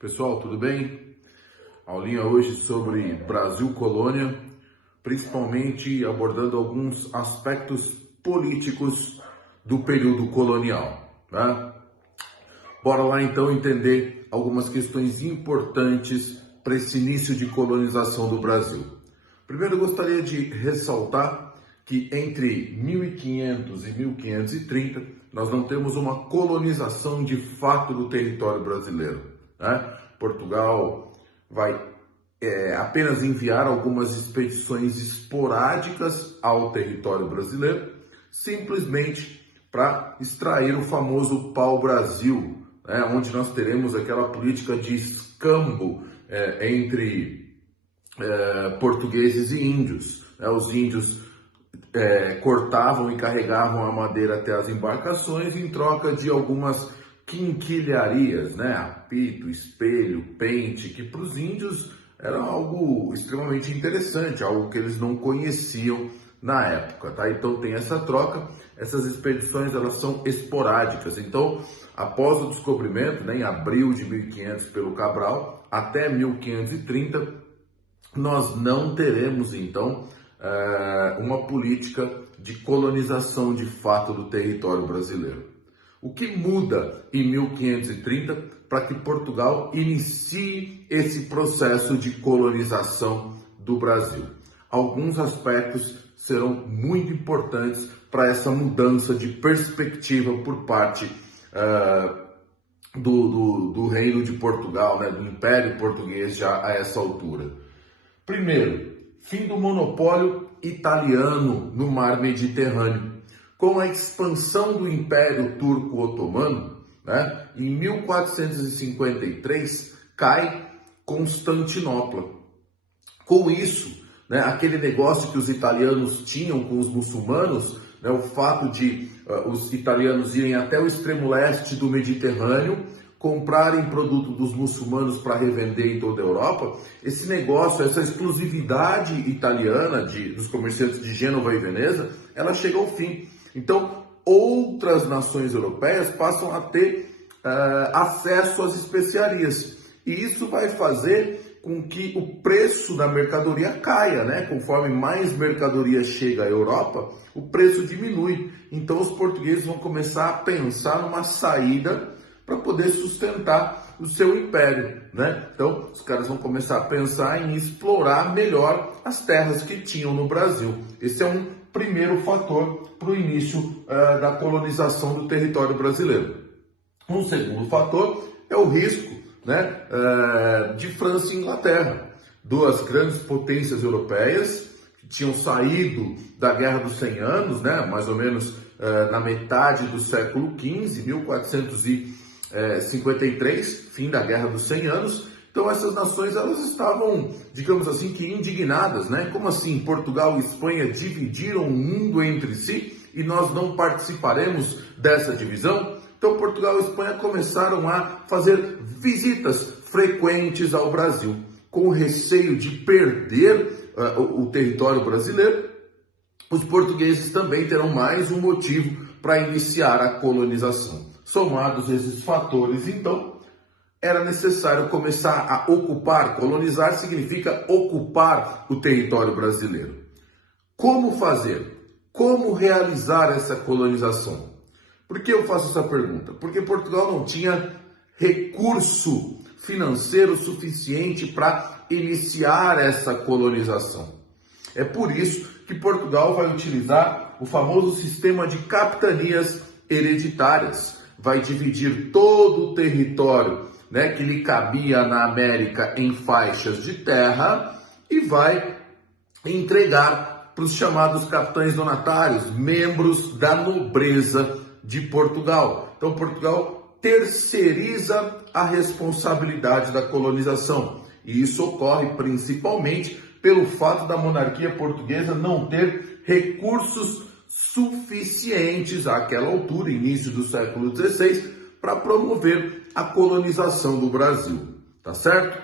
Pessoal, tudo bem? Aulinha hoje sobre Brasil Colônia, principalmente abordando alguns aspectos políticos do período colonial, tá? Bora lá então entender algumas questões importantes para esse início de colonização do Brasil. Primeiro, eu gostaria de ressaltar que entre 1500 e 1530 nós não temos uma colonização de fato do território brasileiro, né? Portugal vai apenas enviar algumas expedições esporádicas ao território brasileiro, simplesmente para extrair o famoso pau-brasil, né? Onde nós teremos aquela política de escambo entre portugueses e índios, né? Os índios cortavam e carregavam a madeira até as embarcações em troca de algumas quinquilharias, né? Apito, espelho, pente, que para os índios era algo extremamente interessante, algo que eles não conheciam na época, tá? Então tem essa troca, essas expedições elas são esporádicas. Então, após o descobrimento, né, em abril de 1500 pelo Cabral, até 1530, nós não teremos então uma política de colonização de fato do território brasileiro. O que muda em 1530 para que Portugal inicie esse processo de colonização do Brasil? Alguns aspectos serão muito importantes para essa mudança de perspectiva por parte do Reino de Portugal, né, do Império Português já a essa altura. Primeiro, fim do monopólio italiano no mar Mediterrâneo. Com a expansão do Império Turco-Otomano, né, em 1453 cai Constantinopla. Com isso, né, aquele negócio que os italianos tinham com os muçulmanos, né, o fato de os italianos irem até o extremo leste do Mediterrâneo, comprarem produto dos muçulmanos para revender em toda a Europa, esse negócio, essa exclusividade italiana dos comerciantes de Gênova e Veneza, ela chega ao fim. Então, outras nações europeias passam a ter acesso às especiarias. E isso vai fazer com que o preço da mercadoria caia, né? Conforme mais mercadoria chega à Europa, o preço diminui. Então, os portugueses vão começar a pensar numa saída para poder sustentar o seu império, né? Então, os caras vão começar a pensar em explorar melhor as terras que tinham no Brasil. Esse é um primeiro fator para o início da colonização do território brasileiro. Um segundo fator é o risco, né, de França e Inglaterra, duas grandes potências europeias que tinham saído da Guerra dos 100 Anos, né, mais ou menos na metade do século XV, 1453, fim da Guerra dos 100 Anos. Então essas nações elas estavam, digamos assim, que indignadas, né? Como assim Portugal e Espanha dividiram o mundo entre si e nós não participaremos dessa divisão? Então Portugal e Espanha começaram a fazer visitas frequentes ao Brasil. Com receio de perder o território brasileiro, os portugueses também terão mais um motivo para iniciar a colonização. Somados esses fatores, então, era necessário começar a ocupar. Colonizar significa ocupar o território brasileiro. Como fazer? Como realizar essa colonização? Por que eu faço essa pergunta? Porque Portugal não tinha recurso financeiro suficiente para iniciar essa colonização. É por isso que Portugal vai utilizar o famoso sistema de capitanias hereditárias. Vai dividir todo o território, né, que lhe cabia na América em faixas de terra e vai entregar para os chamados capitães donatários, membros da nobreza de Portugal. Então Portugal terceiriza a responsabilidade da colonização. E isso ocorre principalmente pelo fato da monarquia portuguesa não ter recursos suficientes àquela altura, início do século XVI, para promover a colonização do Brasil, tá certo?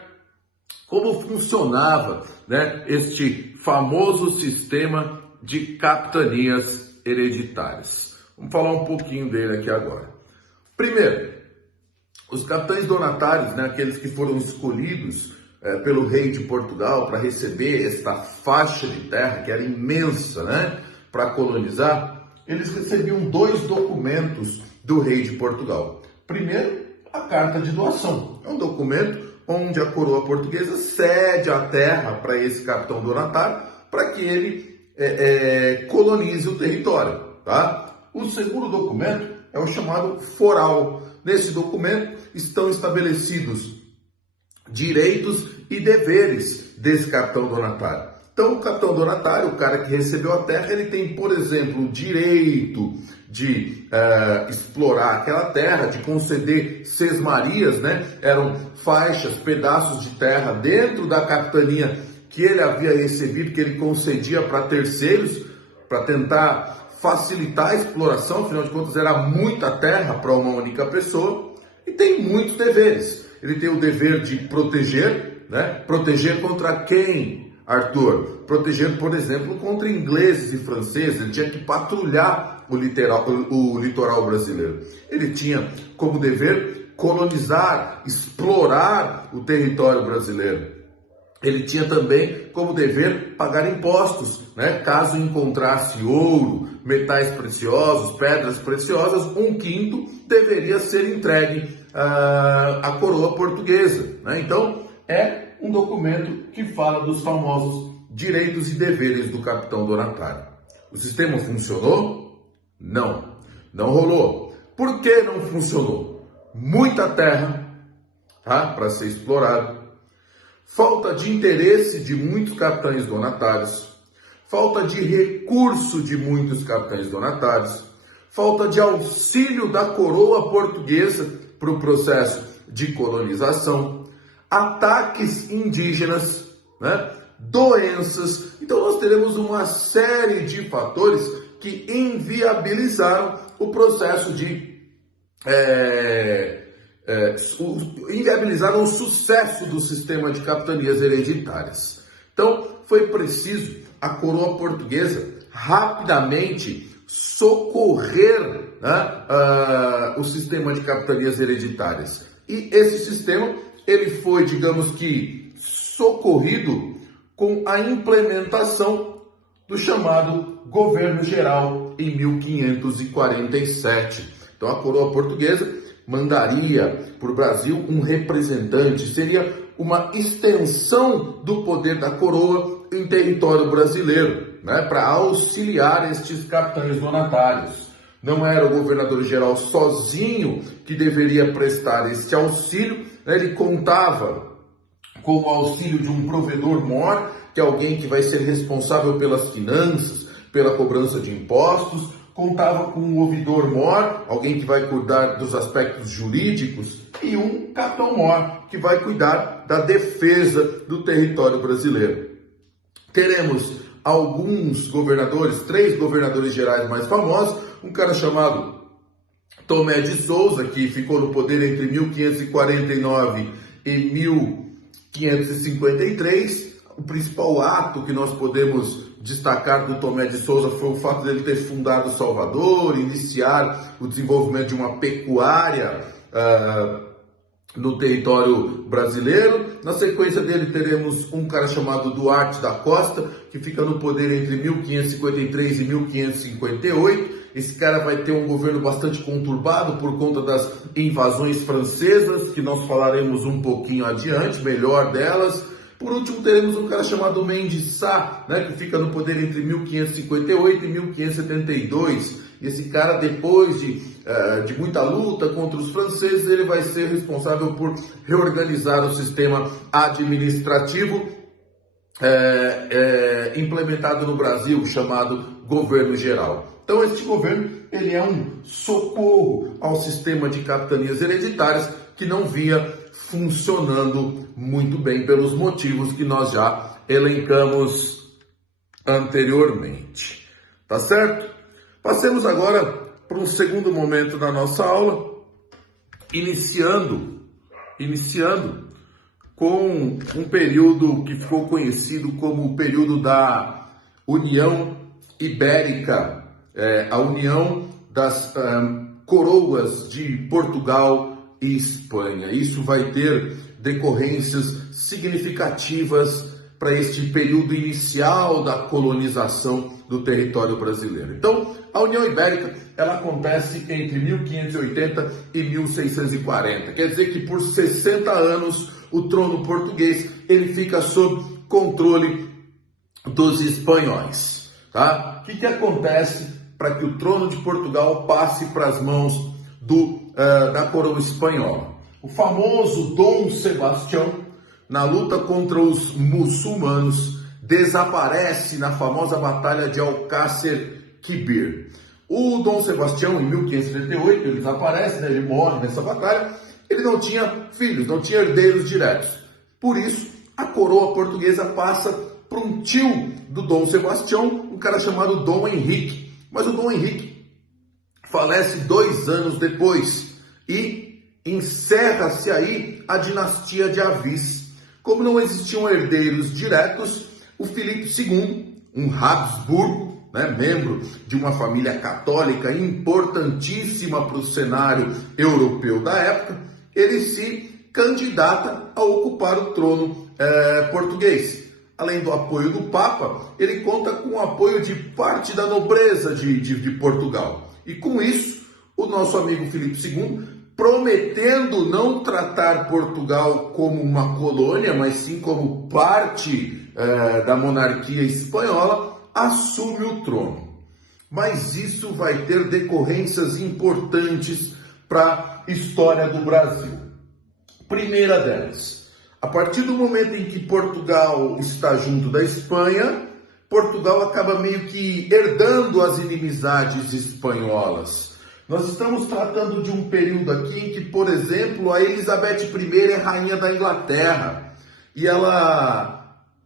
Como funcionava, né, este famoso sistema de capitanias hereditárias? Vamos falar um pouquinho dele aqui agora. Primeiro, Os capitães donatários, né, aqueles que foram escolhidos pelo rei de Portugal para receber esta faixa de terra, que era imensa, né, para colonizar, eles recebiam 2 documentos do rei de Portugal. Primeiro, a carta de doação. É um documento onde a coroa portuguesa cede a terra para esse capitão donatário para que ele colonize o território. Tá? O segundo documento é o chamado foral. Nesse documento estão estabelecidos direitos e deveres desse capitão donatário. Então, o capitão donatário, o cara que recebeu a terra, ele tem, por exemplo, o direito de explorar aquela terra, de conceder sesmarias, né? Eram faixas, pedaços de terra dentro da capitania que ele havia recebido, que ele concedia para terceiros, para tentar facilitar a exploração, afinal de contas era muita terra para uma única pessoa, e tem muitos deveres. Ele tem o dever de proteger, né? Proteger contra quem, Arthur? Proteger, por exemplo, contra ingleses e franceses. Ele tinha que patrulhar o litoral brasileiro. Ele tinha como dever colonizar, explorar o território brasileiro. Ele tinha também como dever pagar impostos, né? Caso encontrasse ouro, metais preciosos, pedras preciosas, 1/5 deveria ser entregue à coroa portuguesa, né? Então, é um documento que fala dos famosos direitos e deveres do capitão donatário. O sistema funcionou? Não, não rolou. Por que não funcionou? Muita terra, tá? Para ser explorado. Falta de interesse de muitos capitães donatários, falta de recurso de muitos capitães donatários, falta de auxílio da coroa portuguesa para o processo de colonização, ataques indígenas, né? Doenças. Então nós teremos uma série de fatores que inviabilizaram o processo de inviabilizaram o sucesso do sistema de capitanias hereditárias. Então, foi preciso a coroa portuguesa rapidamente socorrer, né, o sistema de capitanias hereditárias. E esse sistema, ele foi, digamos que, socorrido com a implementação do chamado Governo Geral em 1547. Então, a coroa portuguesa mandaria para o Brasil um representante, seria uma extensão do poder da coroa em território brasileiro, né, para auxiliar estes capitães donatários. Não era o governador-geral sozinho que deveria prestar este auxílio, né, ele contava com o auxílio de um provedor-mor, que é alguém que vai ser responsável pelas finanças, pela cobrança de impostos, contava com um ouvidor-mor, alguém que vai cuidar dos aspectos jurídicos, e um capitão-mor, que vai cuidar da defesa do território brasileiro. Teremos alguns governadores, 3 governadores gerais mais famosos, um cara chamado Tomé de Souza, que ficou no poder entre 1549 e 1553, o principal ato que nós podemos destacar do Tomé de Souza foi o fato dele ter fundado Salvador, iniciar o desenvolvimento de uma pecuária no território brasileiro. Na sequência dele teremos um cara chamado Duarte da Costa, que fica no poder entre 1553 e 1558. Esse cara vai ter um governo bastante conturbado por conta das invasões francesas, que nós falaremos um pouquinho adiante, melhor delas. Por último, teremos um cara chamado Mendes Sá, né, que fica no poder entre 1558 e 1572. E esse cara, depois de muita luta contra os franceses, ele vai ser responsável por reorganizar o sistema administrativo implementado no Brasil, chamado Governo Geral. Então, este governo, ele é um socorro ao sistema de capitanias hereditárias que não via funcionando muito bem pelos motivos que nós já elencamos anteriormente. Tá certo? Passemos agora para um segundo momento da nossa aula, iniciando com um período que ficou conhecido como o período da União Ibérica, a união das coroas de Portugal e Espanha. Isso vai ter decorrências significativas para este período inicial da colonização do território brasileiro. Então, a União Ibérica, ela acontece entre 1580 e 1640. Quer dizer que por 60 anos o trono português ele fica sob controle dos espanhóis. Tá? O que acontece para que o trono de Portugal passe para as mãos da coroa espanhola? O famoso Dom Sebastião, na luta contra os muçulmanos, desaparece na famosa Batalha de Alcácer Quibir. O Dom Sebastião, em 1538, ele desaparece, né? Ele morre nessa batalha. Ele não tinha filhos, não tinha herdeiros diretos. Por isso, a coroa portuguesa passa para um tio do Dom Sebastião, um cara chamado Dom Henrique. Mas o Dom Henrique falece 2 anos depois e encerra-se aí a dinastia de Avis. Como não existiam herdeiros diretos, o Filipe II, um Habsburgo, membro de uma família católica importantíssima para o cenário europeu da época, ele se candidata a ocupar o trono português. Além do apoio do Papa, ele conta com o apoio de parte da nobreza de Portugal. E com isso, o nosso amigo Filipe II, prometendo não tratar Portugal como uma colônia, mas sim como parte da monarquia espanhola, assume o trono. Mas isso vai ter decorrências importantes para a história do Brasil. Primeira delas, a partir do momento em que Portugal está junto da Espanha, Portugal acaba meio que herdando as inimizades espanholas. Nós estamos tratando de um período aqui em que, por exemplo, a Elizabeth I é rainha da Inglaterra e ela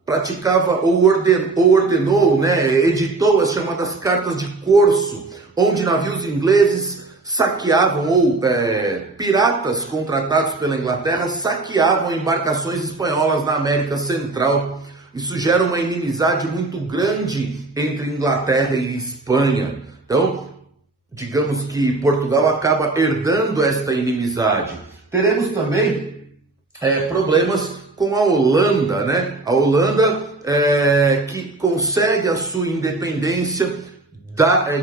praticava ou ordenou, editou as chamadas cartas de corso, onde navios ingleses saqueavam ou piratas contratados pela Inglaterra saqueavam embarcações espanholas na América Central. Isso gera uma inimizade muito grande entre Inglaterra e Espanha. Então, digamos que Portugal acaba herdando esta inimizade. Teremos também problemas com a Holanda, né? A Holanda que consegue a sua independência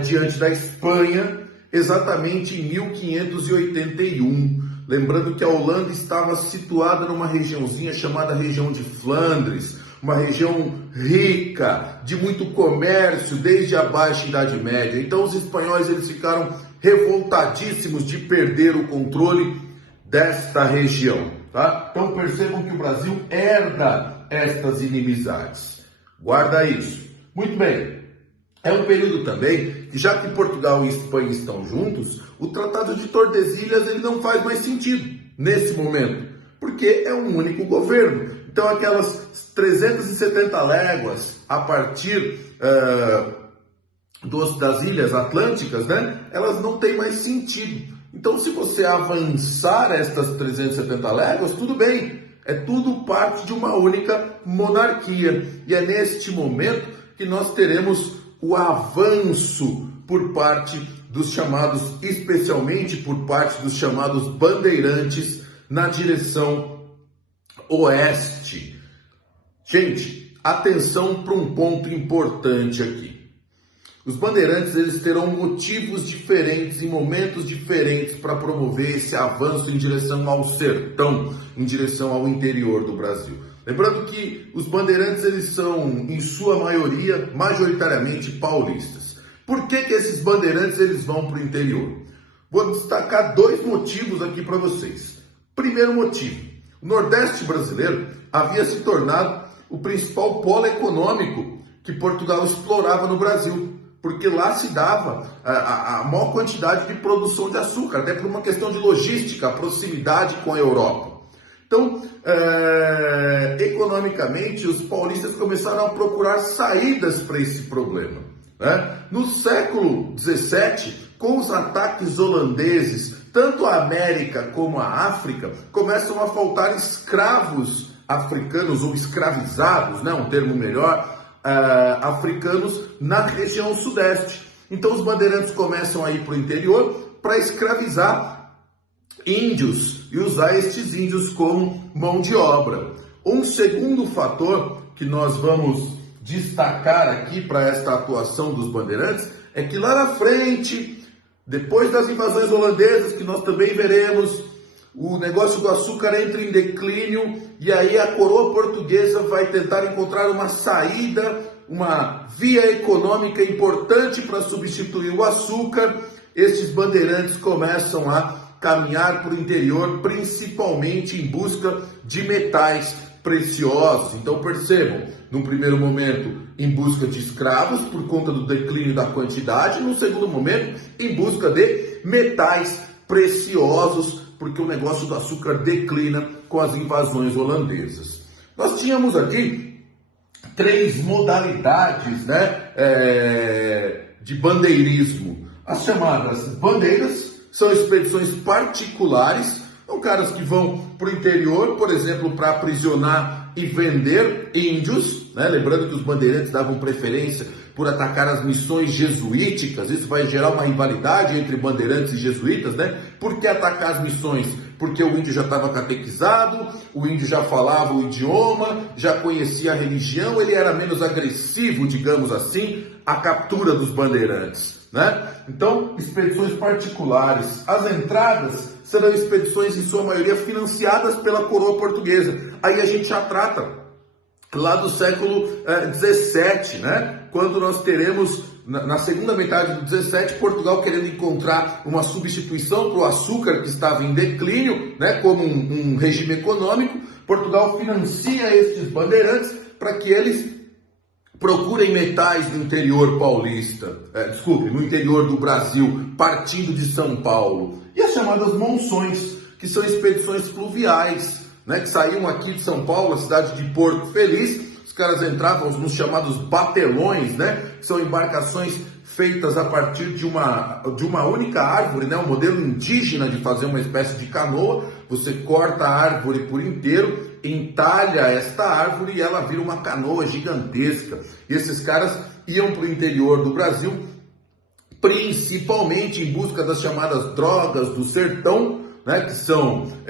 diante da Espanha exatamente em 1581. Lembrando que a Holanda estava situada numa regiãozinha chamada região de Flandres, uma região rica, de muito comércio desde a Baixa Idade Média. Então os espanhóis eles ficaram revoltadíssimos de perder o controle desta região. Tá? Então percebam que o Brasil herda estas inimizades. Guarda isso. Muito bem. É um período também que, já que Portugal e Espanha estão juntos, o Tratado de Tordesilhas ele não faz mais sentido nesse momento, porque é um único governo. Então aquelas 370 léguas a partir das Ilhas Atlânticas, elas não têm mais sentido. Então, se você avançar estas 370 léguas, tudo bem. É tudo parte de uma única monarquia. E é neste momento que nós teremos o avanço por parte dos chamados, especialmente por parte dos chamados bandeirantes, na direção oeste. Gente, atenção para um ponto importante aqui. Os bandeirantes eles terão motivos diferentes em momentos diferentes para promover esse avanço em direção ao sertão, em direção ao interior do Brasil. Lembrando que os bandeirantes eles são, em sua maioria, majoritariamente paulistas. Por que esses bandeirantes eles vão para o interior? Vou destacar 2 motivos aqui para vocês. Primeiro motivo, o Nordeste brasileiro havia se tornado o principal polo econômico que Portugal explorava no Brasil, porque lá se dava a maior quantidade de produção de açúcar, até por uma questão de logística, a proximidade com a Europa. Então, economicamente, os paulistas começaram a procurar saídas para esse problema. No século XVII, com os ataques holandeses, tanto a América como a África, começam a faltar escravos africanos, ou escravizados, um termo melhor, africanos na região sudeste. Então os bandeirantes começam a ir para o interior para escravizar índios e usar estes índios como mão de obra. Um segundo fator que nós vamos destacar aqui para esta atuação dos bandeirantes é que lá na frente, depois das invasões holandesas, que nós também veremos, o negócio do açúcar entra em declínio e aí a coroa portuguesa vai tentar encontrar uma saída, uma via econômica importante para substituir o açúcar. Esses bandeirantes começam a caminhar para o interior, principalmente em busca de metais preciosos. Então percebam, num primeiro momento em busca de escravos por conta do declínio da quantidade, no segundo momento em busca de metais preciosos, porque o negócio do açúcar declina com as invasões holandesas. Nós tínhamos aqui 3 modalidades, de bandeirismo. As chamadas bandeiras são expedições particulares, são caras que vão para o interior, por exemplo, para aprisionar e vender índios, lembrando que os bandeirantes davam preferência por atacar as missões jesuíticas. Isso vai gerar uma rivalidade entre bandeirantes e jesuítas, Por que atacar as missões? Porque o índio já estava catequizado, o índio já falava o idioma, já conhecia a religião, ele era menos agressivo, digamos assim, à captura dos bandeirantes, Então, expedições particulares. As entradas serão expedições, em sua maioria, financiadas pela coroa portuguesa. Aí a gente já trata lá do século XVII, quando nós teremos, na segunda metade do XVII, Portugal querendo encontrar uma substituição para o açúcar que estava em declínio, como um regime econômico. Portugal financia estes bandeirantes para que eles procurem metais no interior paulista, no interior do Brasil, partindo de São Paulo. E as chamadas monções, que são expedições fluviais, que saíam aqui de São Paulo, a cidade de Porto Feliz. Os caras entravam nos chamados batelões, que são embarcações feitas a partir de uma única árvore, um modelo indígena de fazer uma espécie de canoa. Você corta a árvore por inteiro, entalha esta árvore e ela vira uma canoa gigantesca. E esses caras iam para o interior do Brasil, principalmente em busca das chamadas drogas do sertão,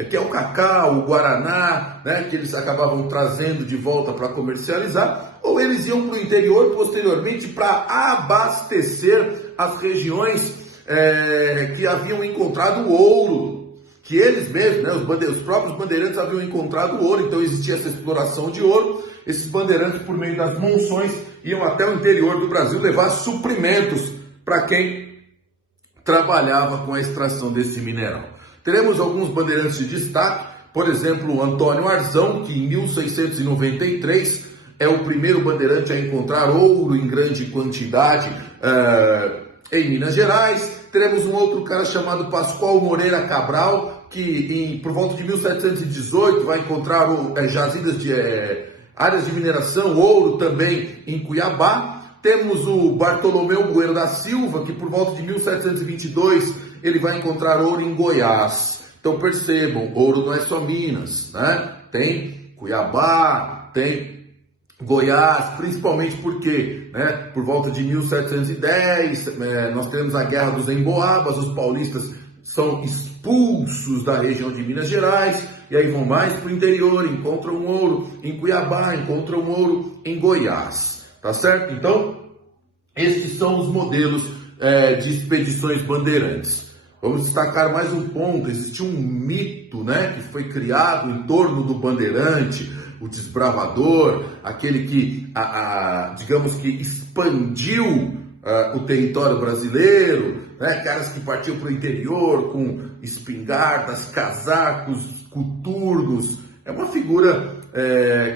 que é o cacau, o guaraná, que eles acabavam trazendo de volta para comercializar, ou eles iam para o interior posteriormente para abastecer as regiões que haviam encontrado ouro, que eles mesmos, os próprios bandeirantes haviam encontrado ouro. Então existia essa exploração de ouro. Esses bandeirantes, por meio das monções, iam até o interior do Brasil levar suprimentos para quem trabalhava com a extração desse mineral. Teremos alguns bandeirantes de destaque, por exemplo, Antônio Arzão, que em 1693 é o primeiro bandeirante a encontrar ouro em grande quantidade em Minas Gerais. Teremos um outro cara chamado Pascoal Moreira Cabral, que por volta de 1718 vai encontrar jazidas de áreas de mineração, ouro também em Cuiabá. Temos o Bartolomeu Bueno da Silva, que por volta de 1722 ele vai encontrar ouro em Goiás. Então percebam, ouro não é só Minas, Tem Cuiabá, tem Goiás, principalmente porque, por volta de 1710, nós temos a Guerra dos Emboabas, os paulistas são expulsos da região de Minas Gerais, e aí vão mais para o interior, encontram ouro em Cuiabá, encontram ouro em Goiás, tá certo? Então, estes são os modelos de expedições bandeirantes. Vamos destacar mais um ponto. Existe um mito, que foi criado em torno do bandeirante, o desbravador, aquele que, digamos que expandiu o território brasileiro, caras que partiam para o interior com espingardas, casacos, coturnos. É uma figura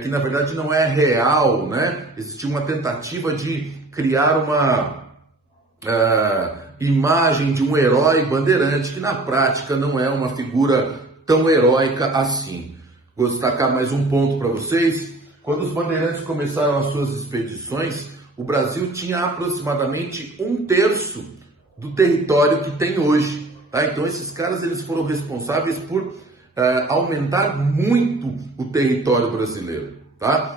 que na verdade não é real, Existiu uma tentativa de criar uma imagem de um herói bandeirante, que na prática não é uma figura tão heróica assim. Vou destacar mais um ponto para vocês. Quando os bandeirantes começaram as suas expedições, o Brasil tinha aproximadamente 1/3 do território que tem hoje. Então esses caras eles foram responsáveis por aumentar muito o território brasileiro.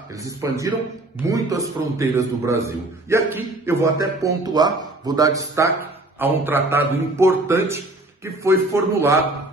Eles expandiram muito as fronteiras do Brasil. E aqui eu vou até pontuar, vou dar destaque a um tratado importante que foi formulado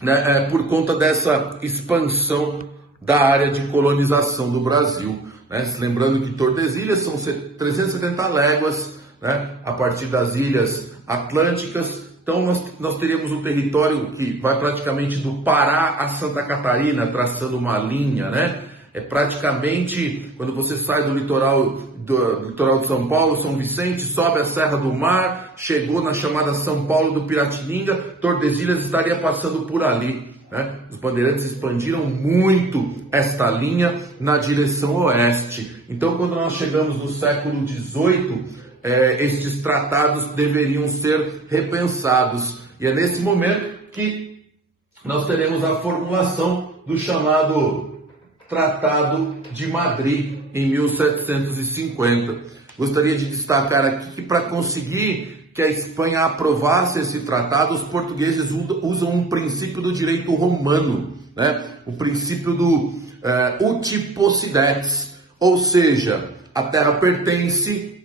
né, por conta dessa expansão da área de colonização do Brasil, né? Lembrando que Tordesilhas são 370 léguas, né, a partir das ilhas atlânticas. Então nós teríamos um território que vai praticamente do Pará a Santa Catarina, traçando uma linha, né? É praticamente, quando você sai do litoral de São Paulo, São Vicente, sobe a Serra do Mar, chegou na chamada São Paulo do Piratininga, Tordesilhas estaria passando por ali, né? Os bandeirantes expandiram muito esta linha na direção oeste. Então, quando nós chegamos no século XVIII, estes tratados deveriam ser repensados. E é nesse momento que nós teremos a formulação do chamado Tratado de Madrid, em 1750. Gostaria de destacar aqui que, para conseguir que a Espanha aprovasse esse tratado, os portugueses usam um princípio do direito romano, né? O princípio do uti possidetis, ou seja, a terra pertence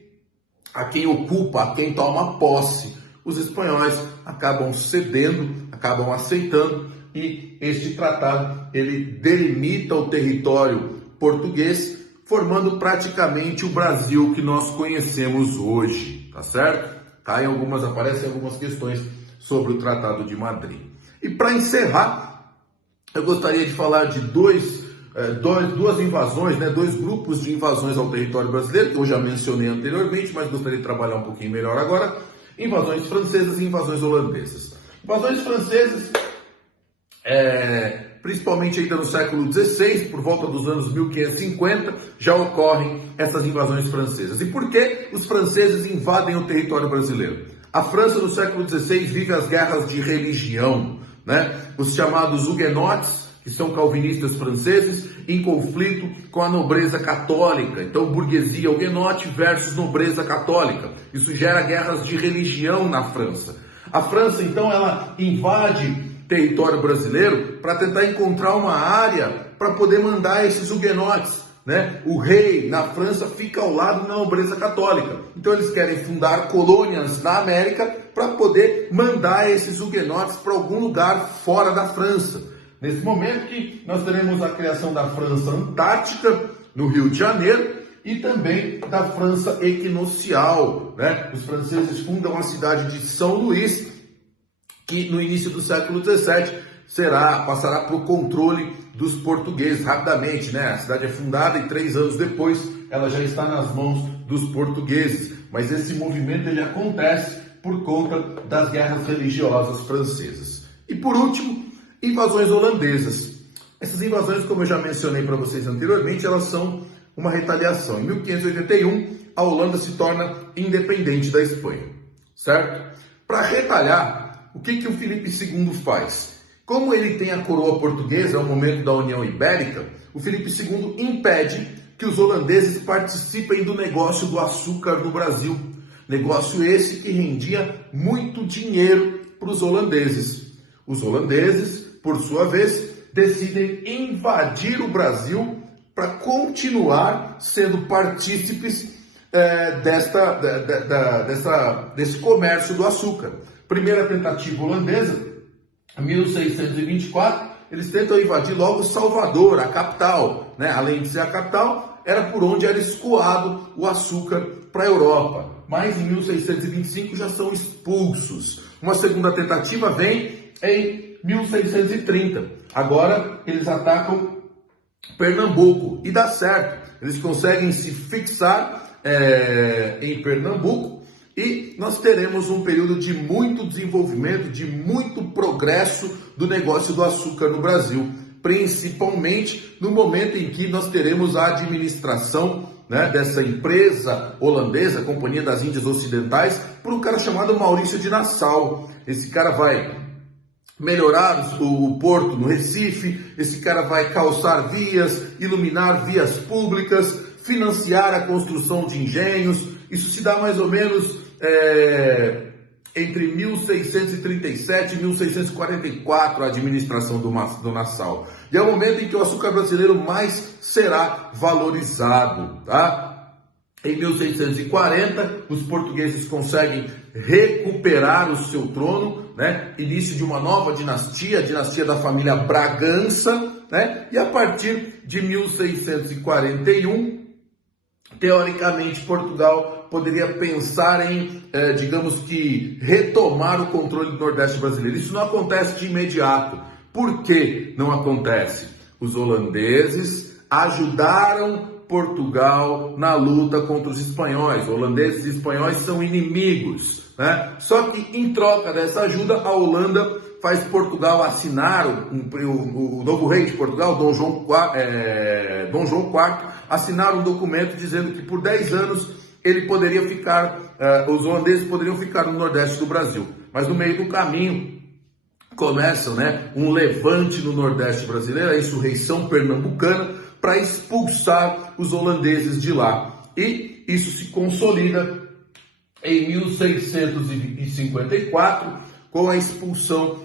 a quem ocupa, a quem toma posse. Os espanhóis acabam cedendo, acabam aceitando, e este tratado ele delimita o território português, formando praticamente o Brasil que nós conhecemos hoje, tá certo? Aparecem algumas questões sobre o Tratado de Madrid. E para encerrar, eu gostaria de falar de duas invasões, né, dois grupos de invasões ao território brasileiro, que eu já mencionei anteriormente, mas gostaria de trabalhar um pouquinho melhor agora: invasões francesas e invasões holandesas. Invasões francesas, principalmente ainda no século XVI, por volta dos anos 1550, já ocorrem essas invasões francesas. E por que os franceses invadem o território brasileiro? A França, no século XVI, vive as guerras de religião, né? Os chamados huguenotes, que são calvinistas franceses, em conflito com a nobreza católica. Então, burguesia huguenote versus nobreza católica. Isso gera guerras de religião na França. A França, então, ela invade território brasileiro para tentar encontrar uma área para poder mandar esses huguenotes, né? O rei na França fica ao lado da nobreza católica. Então eles querem fundar colônias na América para poder mandar esses huguenotes para algum lugar fora da França. Nesse momento que nós teremos a criação da França Antártica, no Rio de Janeiro, e também da França Equinocial, né? Os franceses fundam a cidade de São Luís, que no início do século XVII passará para o controle dos portugueses rapidamente, né? A cidade é fundada e 3 anos depois ela já está nas mãos dos portugueses. Mas esse movimento ele acontece por conta das guerras religiosas francesas. E por último, invasões holandesas. Essas invasões, como eu já mencionei para vocês anteriormente, elas são uma retaliação. Em 1581, a Holanda se torna independente da Espanha, certo? Para retalhar, o que o Filipe II faz? Como ele tem a coroa portuguesa ao momento da União Ibérica, o Filipe II impede que os holandeses participem do negócio do açúcar no Brasil. Negócio esse que rendia muito dinheiro para os holandeses. Os holandeses, por sua vez, decidem invadir o Brasil para continuar sendo partícipes desse comércio do açúcar. Primeira tentativa holandesa, em 1624, eles tentam invadir logo Salvador, a capital, né? Além de ser a capital, era por onde era escoado o açúcar para a Europa. Mas em 1625 já são expulsos. Uma segunda tentativa vem em 1630. Agora eles atacam Pernambuco e dá certo. Eles conseguem se fixar em Pernambuco. E nós teremos um período de muito desenvolvimento, de muito progresso do negócio do açúcar no Brasil, principalmente no momento em que nós teremos a administração, né, dessa empresa holandesa, Companhia das Índias Ocidentais, por um cara chamado Maurício de Nassau. Esse cara vai melhorar o porto no Recife, esse cara vai calçar vias, iluminar vias públicas, financiar a construção de engenhos. Isso se dá mais ou menos entre 1637 e 1644, a administração do Nassau. E é o momento em que o açúcar brasileiro mais será valorizado, tá? Em 1640, os portugueses conseguem recuperar o seu trono, né, início de uma nova dinastia, a dinastia da família Bragança, né, e a partir de 1641, teoricamente, Portugal poderia pensar em, digamos que, retomar o controle do Nordeste brasileiro. Isso não acontece de imediato. Por que não acontece? Os holandeses ajudaram Portugal na luta contra os espanhóis. Holandeses e espanhóis são inimigos, né? Só que, em troca dessa ajuda, a Holanda faz Portugal assinar, o novo rei de Portugal, Dom João IV, assinar um documento dizendo que por 10 anos ele poderia ficar, os holandeses poderiam ficar no Nordeste do Brasil. Mas no meio do caminho começam, né, um levante no Nordeste brasileiro, a insurreição pernambucana, para expulsar os holandeses de lá. E isso se consolida em 1654, com a expulsão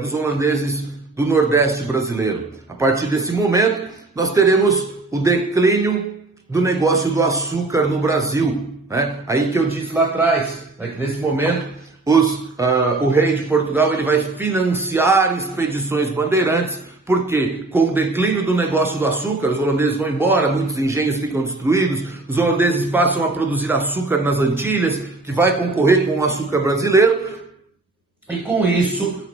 dos holandeses do Nordeste brasileiro. A partir desse momento, nós teremos o declínio do negócio do açúcar no Brasil, né? Aí que eu disse lá atrás, né, que nesse momento o rei de Portugal ele vai financiar expedições bandeirantes, porque com o declínio do negócio do açúcar, os holandeses vão embora, muitos engenhos ficam destruídos, os holandeses passam a produzir açúcar nas Antilhas, que vai concorrer com o açúcar brasileiro, e com isso,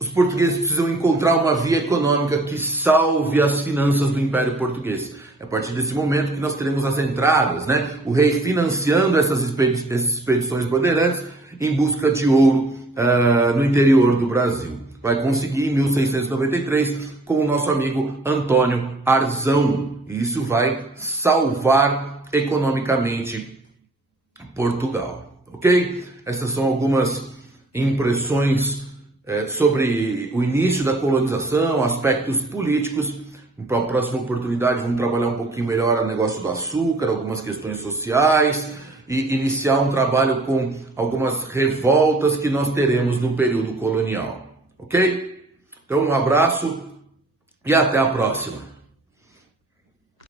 os portugueses precisam encontrar uma via econômica que salve as finanças do Império Português. É a partir desse momento que nós teremos as entradas, né? O rei financiando essas expedições bandeirantes em busca de ouro no interior do Brasil. Vai conseguir em 1693 com o nosso amigo Antônio Arzão. E isso vai salvar economicamente Portugal, ok? Essas são algumas impressões sobre o início da colonização, aspectos políticos. Para a próxima oportunidade vamos trabalhar um pouquinho melhor o negócio do açúcar, algumas questões sociais e iniciar um trabalho com algumas revoltas que nós teremos no período colonial, ok? Então um abraço e até a próxima.